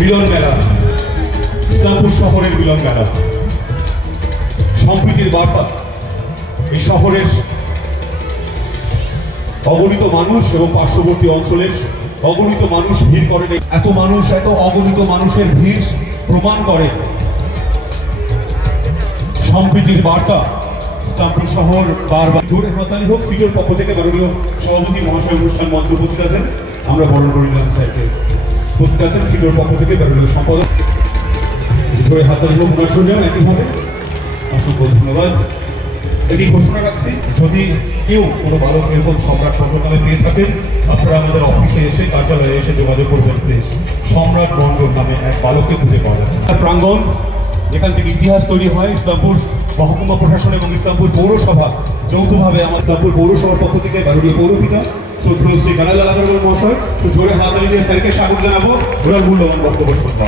মিলন মেলা, ইসলামপুর শহরের মিলন মেলা, সম্প্রীতির বার্তা। এই শহরের অগণিত মানুষ এবং পার্শ্ববর্তী অঞ্চলের অগণিত মানুষ ভিড় করে। এত মানুষ, এত অগণিত মানুষের ভিড় প্রমাণ করে সম্প্রীতির বার্তা। ইসলামপুর শহর বারবার জোরে হাততালি হোক। ফিটোর পক্ষ থেকে মাননীয় সভাপতি মহাশয় অনুষ্ঠান মঞ্চে উপস্থিত আছেন, আমরা বরণ করে নিলাম স্যারকে। উপস্থিত আছেন ফিটোর পক্ষ থেকে মাননীয় সম্পাদক, জোরে হাততালি হোক ওনার জন্য। একইভাবে অসংখ্য ধন্যবাদ। এটি ঘোষণা রাখছি, যদি কেউ কোনো বালক এরকম সম্রাট সংগ্রহালয় পেয়ে থাকেন, আপনারা আমাদের অফিসে এসে, কার্যালয়ে এসে যোগাযোগ করবেন প্লিজ। সম্রাট মন্ডল নামে এক বালককে খুঁজে পাওয়া যাচ্ছে। প্রাঙ্গণ যেখান থেকে ইতিহাস তৈরি হয়, ইসলামপুর মহকুমা প্রশাসন এবং ইসলামপুর পৌরসভা যৌথভাবে আমার ইসলামপুর পৌরসভার পক্ষ থেকে মাননীয় পৌরপিতা শ্রদ্ধেয় শ্রী কানাইলাল আগরওয়াল মহাশয় তো জোরে হাততালি দিয়ে স্যারকে স্বাগত জানাবো, ওনার মূল্যবান বক্তব্য শুনবো।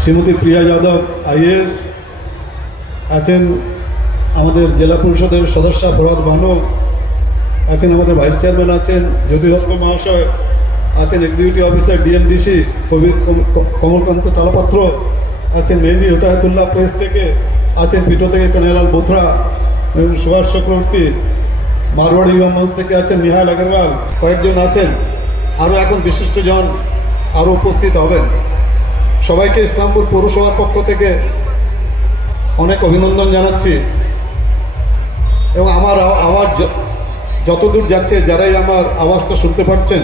শ্রীমতী প্রিয়া যাদব আইএএস আছেন, আমাদের জেলা পরিষদের সদস্য ফরহাদ বানু আছেন, আমাদের ভাইস চেয়ারম্যান আছেন জ্যোতি দত্ত মহাশয় আছেন, এক্সিকিউটিভ অফিসার ডিএমডিসি কমলকান্ত তালাপাত্র আছেন, মেহেদি হতায়তুল্লাহ প্রেস থেকে আছেন, পিটো থেকে কানাইলাল বোথরা এবং সুভাষ চক্রবর্তী, মারওয়াড়ি ইউএমএল থেকে আছেন নিহাল আগরওয়াল, কয়েকজন আছেন, আরও এখন বিশিষ্টজন আরও উপস্থিত হবেন। সবাইকে ইসলামপুর পৌরসভার পক্ষ থেকে অনেক অভিনন্দন জানাচ্ছি এবং আমার আওয়াজ যতদূর যাচ্ছে, যারাই আমার আওয়াজটা শুনতে পাচ্ছেন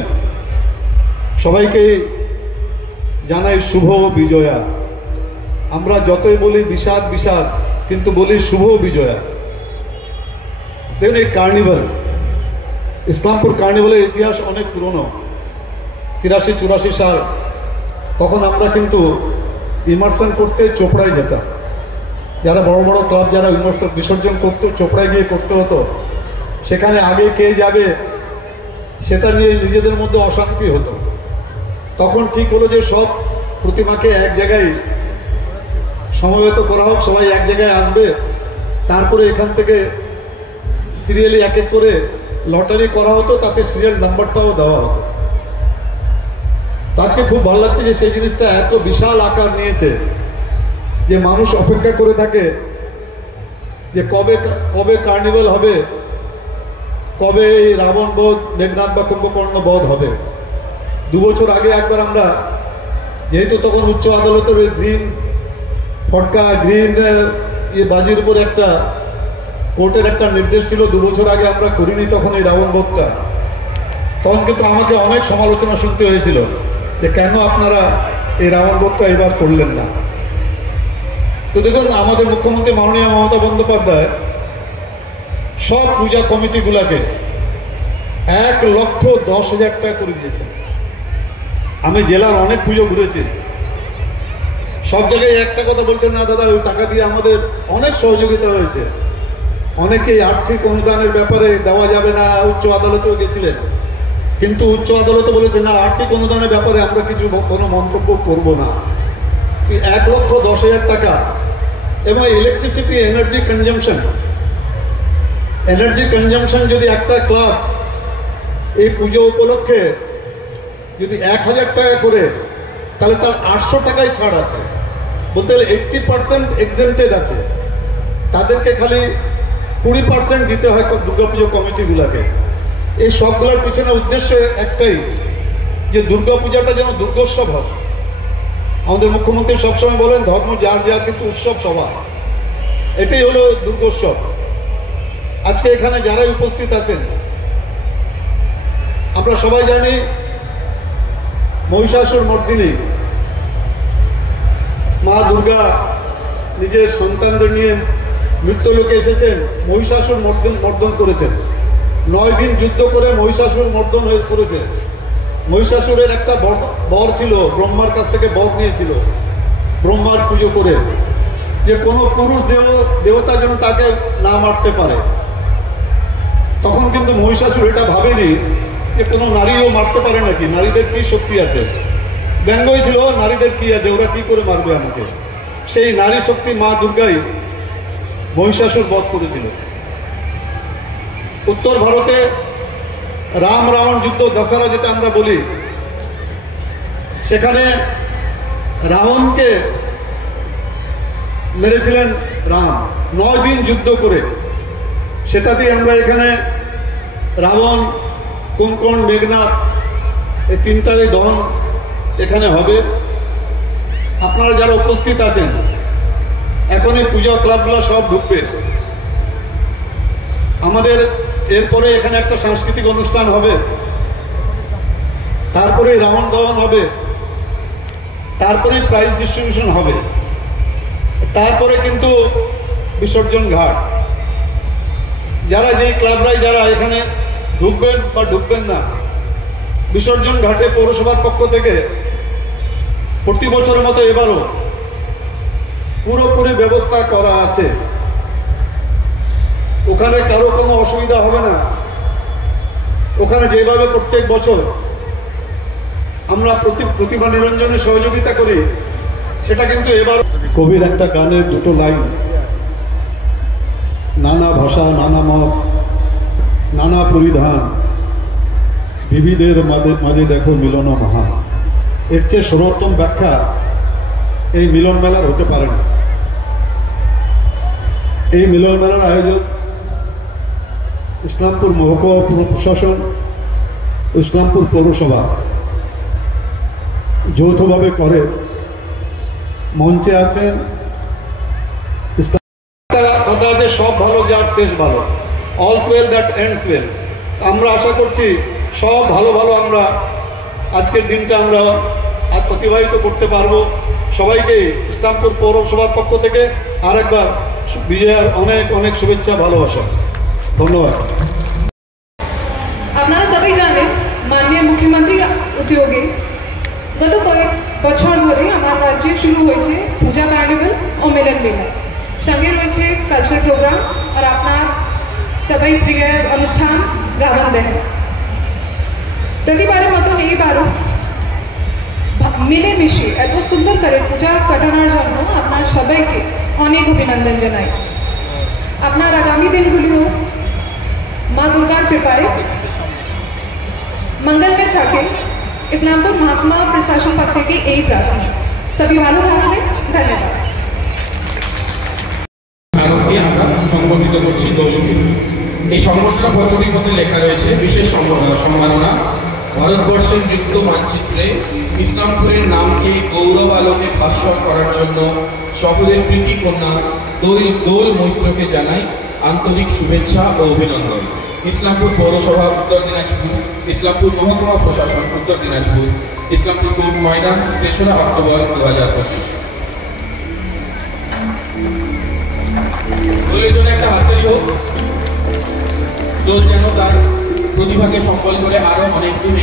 সবাইকে জানাই শুভ বিজয়া। আমরা যতই বলি বিষাদ বিষাদ, কিন্তু বলি শুভ বিজয়া। দেখুন, এই কার্নিভাল, ইসলামপুর কার্নিভালের ইতিহাস অনেক পুরনো, 83-84 সাল। তখন আমরা কিন্তু ইমার্শন করতে চোপড়ায় যেতাম। যারা বড় বড় ক্লাব যারা বিসর্জন করতো, চোপড়ায় গিয়ে করতে হতো। সেখানে আগে কে যাবে সেটা নিয়ে নিজেদের মধ্যে অশান্তি হতো। তখন ঠিক হলো যে সব প্রতিমাকে এক জায়গায় সমবেত করা হোক, সবাই এক জায়গায় আসবে, তারপরে এখান থেকে সিরিয়ালি এক এক করে লটারি করা হতো, তাতে সিরিয়াল নাম্বারটাও দেওয়া হতো। আজকে খুব ভালো লাগছে যে সেই জিনিসটা এত বিশাল আকার নিয়েছে যে মানুষ অপেক্ষা করে থাকে যে কবে কবে কার্নিভাল হবে, কবে এই রাবণ বধ, মেঘনাদ বা কুম্ভকর্ণ বধ হবে। 2 বছর আগে একবার আমরা, যেহেতু তখন উচ্চ আদালতের গ্রিন ফটকা, গ্রিন বাজির উপর একটা কোর্টের একটা নির্দেশ ছিল, 2 বছর আগে আমরা করিনি তখন এই রাবণ বধটা। তখন কিন্তু আমাকে অনেক সমালোচনা শুনতে হয়েছিল যে কেন আপনারা এই রাবণ বধটা এবার করলেন না। তো দেখুন, আমাদের মুখ্যমন্ত্রী মাননীয় মমতা বন্দ্যোপাধ্যায় সব পূজা কমিটিগুলাকে 1,10,000 টাকা করে দিয়েছেন। আমি জেলার অনেক পুজো ঘুরেছি, সব জায়গায় একটা কথা বলছেন, না দাদা ওই টাকা দিয়ে আমাদের অনেক সহযোগিতা হয়েছে। অনেকেই আর্থিক অনুদানের ব্যাপারে দেওয়া যাবে না, উচ্চ আদালতেও গেছিলেন, কিন্তু উচ্চ আদালতে বলেছেন না, আর্থিক অনুদানের ব্যাপারে আমরা কিছু কোনো মন্তব্য করব না। 1,10,000 টাকা। এবং ইলেকট্রিসিটি এনার্জি কনজামশন যদি একটা ক্লাব এই পুজো উপলক্ষে যদি 1,000 টাকা করে, তাহলে তার 800 টাকায় ছাড় আছে। বলতে গেলে 80% এক্সেম্পটেড আছে, তাদেরকে খালি 20% দিতে হয় দুর্গাপুজো কমিটিগুলোকে। এই সবগুলোর পিছনে উদ্দেশ্য একটাই, যে দুর্গাপূজাটা যেন দুর্গোৎসব হয়। আমাদের মুখ্যমন্ত্রী সবসময় বলেন ধর্ম যার যার, কিন্তু উৎসব সবার। এটাই হলো দুর্গোৎসব। আজকে এখানে যারাই উপস্থিত আছেন, আমরা সবাই জানি মহিষাসুর মর্দিনী মা দুর্গা নিজের সন্তানদের নিয়ে মৃত্যুলোকে এসেছেন, মহিষাসুর মর্দন করেছেন। 9 দিন যুদ্ধ করে মহিষাসুর মর্দন করেছে। মহিষাসুরের একটা বর ছিল, ব্রহ্মার কাছ থেকে বর নিয়েছিল, ব্রহ্মার পুজো করে, যে কোনো পুরুষ দেবতা যেন তাকে না মারতে পারে। তখন কিন্তু মহিষাসুর এটা ভাবেনি যে কোনো নারীও মারতে পারে নাকি, নারীদের কি শক্তি আছে। ব্যঙ্গই ছিল, নারীদের কি আছে, ওরা কি করে মারবে আমাকে। সেই নারী শক্তি মা দুর্গাই মহিষাসুর বধ করেছিল। উত্তর ভারতে রাম রাবণ যুদ্ধ, দশহরা যেটা আমরা বলি, সেখানে রাবণকে মেরেছিলেন রাম 9 দিন যুদ্ধ করে। সেটাতেই আমরা এখানে রাবণ, কুম্ভকর্ণ, মেঘনাদ এই তিনটারই দহন এখানে হবে। আপনারা যারা উপস্থিত আছেন, এখন এই পূজা ক্লাবগুলো সব ঢুকবে। আমাদের এরপরে এখানে একটা সাংস্কৃতিক অনুষ্ঠান হবে, তারপরে রাবণ দহন হবে, তারপরে প্রাইজ ডিস্ট্রিবিউশন হবে, তারপরে কিন্তু বিসর্জন ঘাট। যারা যেই ক্লাবরাই যারা এখানে ঢুকবেন বা ঢুকবেন না, বিসর্জন ঘাটে পৌরসভার পক্ষ থেকে প্রতি বছরের মতো এবারও পুরোপুরি ব্যবস্থা করা আছে। ওখানে কারো কোনো অসুবিধা হবে না। ওখানে যেভাবে প্রত্যেক বছর আমরা প্রতিভা নিরঞ্জনে সহযোগিতা করি, সেটা কিন্তু এবার কবির একটা গানের দুটো লাইন, নানা ভাষা নানা মত নানা পরিধান, বিবিধের মাঝে দেখো মিলন মহান। এর চেয়ে সর্বোত্তম ব্যাখ্যা এই মিলন মেলার হতে পারে না। এই মিলন মেলার আয়োজন ইসলামপুর মহকুমা পুর প্রশাসন, ইসলামপুর পৌরসভা যৌথভাবে করে। মঞ্চে আছেন কথা আছে, সব ভালো যার শেষ ভালো, all well that ends well. আমরা আশা করছি সব ভালো ভালো আমরা আজকের দিনটা আমরা অতিবাহিত করতে পারবো। সবাইকে ইসলামপুর পৌরসভার পক্ষ থেকে আরেকবার বিজয়ের অনেক অনেক শুভেচ্ছা, ভালোবাসা। ধন্যবাদ। আপনারা সবাই জানেন মাননীয় মুখ্যমন্ত্রী উদ্যোগে গত কয়েক বছর ধরে আমার রাজ্যে শুরু হয়েছে পূজা কার্নিভাল ও মিলন মেলা। সঙ্গে রয়েছে কালচারাল প্রোগ্রাম আর আপনার সবাই প্রিয় অনুষ্ঠান রাবণ দহন। প্রতিবারের মতন এইবারও মিলেমিশে এত সুন্দর করে পূজা কাটানোর জন্য আপনার সবাইকে অনেক অভিনন্দন জানাই। আপনার আগামী দিনগুলিও মা দুর্গার কৃপায় मंगलमय থাকে। ইসলামপুর মহাত্মা প্রশাসন পক্ষ থেকে এই প্রার্থনা। সবাই ভালো থাকবেন, ধন্যবাদ। ভারতকে আমরা সংগঠিত করছি দৌলকে। এই সংগঠন পত্রটির মধ্যে লেখা রয়েছে বিশেষ সম্মাননা ভারতবর্ষের নৃত্য মানচিত্রে ইসলামপুরের নামকে গৌরব আলোকে ভাস্বর করার জন্য শহরের প্রীতি কন্যা দোল মৈত্রকে জানাই আন্তরিক শুভেচ্ছা ও অভিনন্দন। ইসলামপুর পৌরসভা উত্তর দিনাজপুর, ইসলামপুর মহকুমা প্রশাসন উত্তর দিনাজপুর, ইসলামপুর কোর্ট ময়দান ৩রা অক্টোবর 2025। দোলের জন্য একটা হাততালি হোক। দোল যেন তার প্রতিভাকে সম্বল করে আরো অনেক দূর